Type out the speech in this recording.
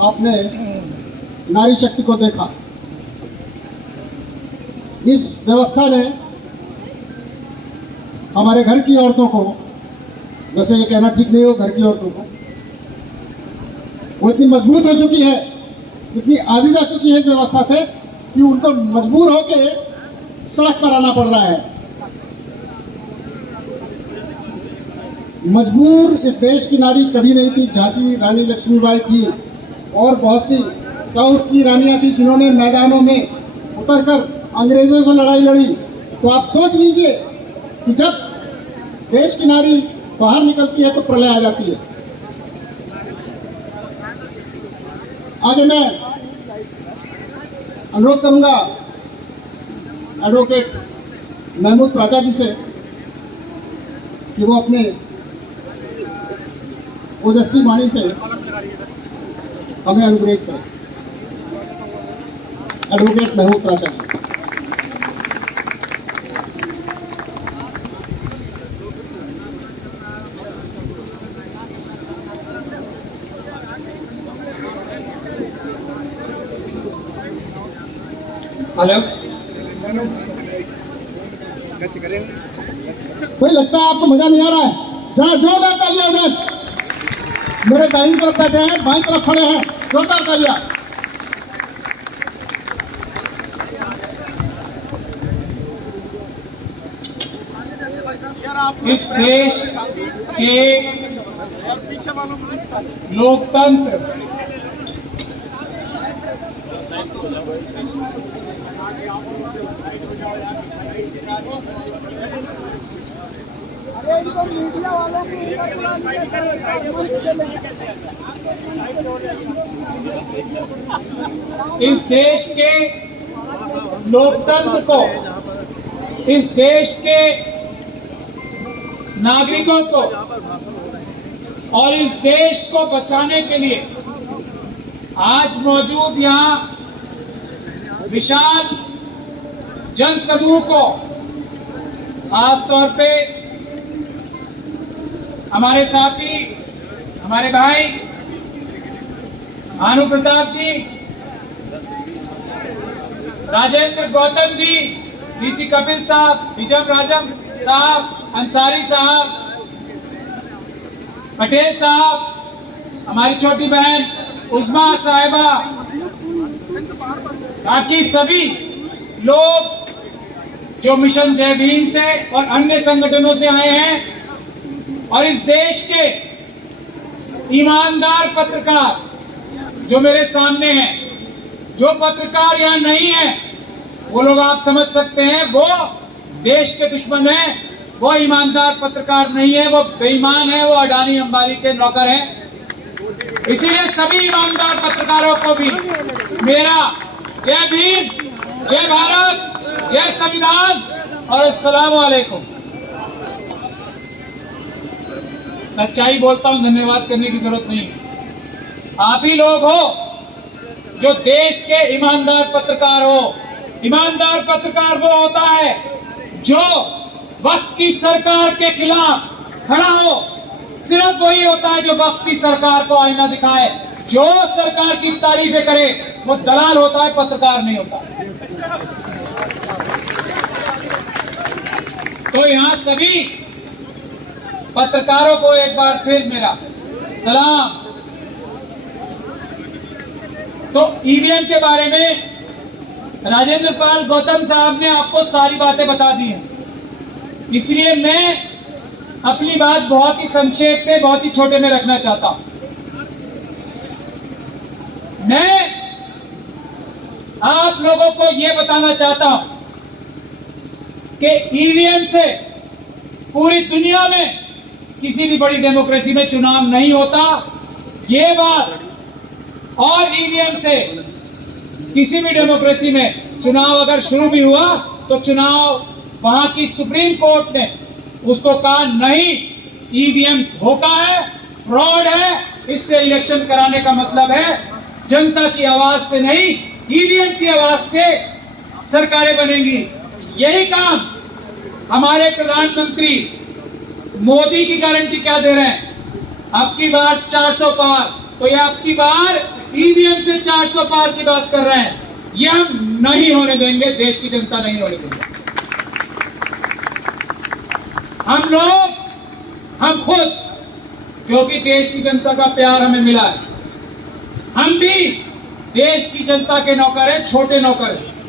आपने नारी शक्ति को देखा। इस व्यवस्था ने हमारे घर की औरतों को, वैसे ये कहना ठीक नहीं हो घर की औरतों को, वो इतनी मजबूत हो चुकी है, इतनी आजीज आ चुकी है इस व्यवस्था से कि उनको मजबूर होके सड़क पर आना पड़ रहा है। मजबूर इस देश की नारी कभी नहीं थी। झांसी रानी लक्ष्मीबाई थी और बहुत सी साउथ की रानियां थी जिन्होंने मैदानों में उतरकर अंग्रेजों से लड़ाई लड़ी। तो आप सोच लीजिए कि जब देश की नारी बाहर निकलती है तो प्रलय आ जाती है। आगे मैं अनुरोध करूंगा एडवोकेट महमूद राजा जी से कि वो अपने ओजस्वी वाणी से हमें अनुग्रहित करें। एडवोकेट महमूद राजा जी। हेलो, भाई लगता है आपको मजा नहीं आ रहा है। जरा जोरदार तालियां उधर, मेरे दाहिनी तरफ बैठे हैं, बाईं तरफ खड़े हैं, जोरदार तालियां। इस देश के लोकतंत्र इस देश के लोकतंत्र को, इस देश के नागरिकों को और इस देश को बचाने के लिए आज मौजूद यहाँ विशाल जनसमूह को, खास तौर पे हमारे साथी, हमारे भाई भानु प्रताप जी, राजेंद्र गौतम जी, डीसी कपिल साहब, विजय राजम साहब, अंसारी साहब, पटेल साहब, हमारी छोटी बहन उस्मा साहिबा, बाकी सभी लोग जो मिशन जय भीम से और अन्य संगठनों से आए हैं, और इस देश के ईमानदार पत्रकार जो मेरे सामने हैं। जो पत्रकार यहाँ नहीं है वो लोग आप समझ सकते हैं वो देश के दुश्मन हैं, वो ईमानदार पत्रकार नहीं है, वो बेईमान है, वो अडानी अंबानी के नौकर हैं। इसीलिए सभी ईमानदार पत्रकारों को भी मेरा जय भीम, जय भारत, जय संविधान और अस्सलाम वालेकुम। सच्चाई बोलता हूं, धन्यवाद करने की जरूरत नहीं। आप ही लोग हो जो देश के ईमानदार पत्रकार हो। ईमानदार पत्रकार वो होता है जो वक्त की सरकार के खिलाफ खड़ा हो। सिर्फ वही होता है जो वक्त की सरकार को आईना दिखाए। जो सरकार की तारीफें करे वो दलाल होता है, पत्रकार नहीं होता। तो यहाँ सभी पत्रकारों को एक बार फिर मेरा सलाम। तो ईवीएम के बारे में राजेंद्र पाल गौतम साहब ने आपको सारी बातें बता दी हैं, इसलिए मैं अपनी बात बहुत ही संक्षेप में, बहुत ही छोटे में रखना चाहता हूं। मैं आप लोगों को यह बताना चाहता हूं कि ईवीएम से पूरी दुनिया में किसी भी बड़ी डेमोक्रेसी में चुनाव नहीं होता, ये बात, और ईवीएम से किसी भी डेमोक्रेसी में चुनाव अगर शुरू भी हुआ तो चुनाव वहां की सुप्रीम कोर्ट ने उसको कहा नहीं, ईवीएम धोखा है, फ्रॉड है, इससे इलेक्शन कराने का मतलब है जनता की आवाज से नहीं, ईवीएम की आवाज से सरकारें बनेंगी। यही काम हमारे प्रधानमंत्री मोदी की गारंटी क्या दे रहे हैं? अब की बार 400 पार, तो ये आपकी बार ईवीएम से 400 पार की बात कर रहे हैं, ये हम नहीं होने देंगे, देश की जनता नहीं होने देंगे। हम खुद, क्योंकि देश की जनता का प्यार हमें मिला है, हम भी देश की जनता के नौकर हैं, छोटे नौकर हैं।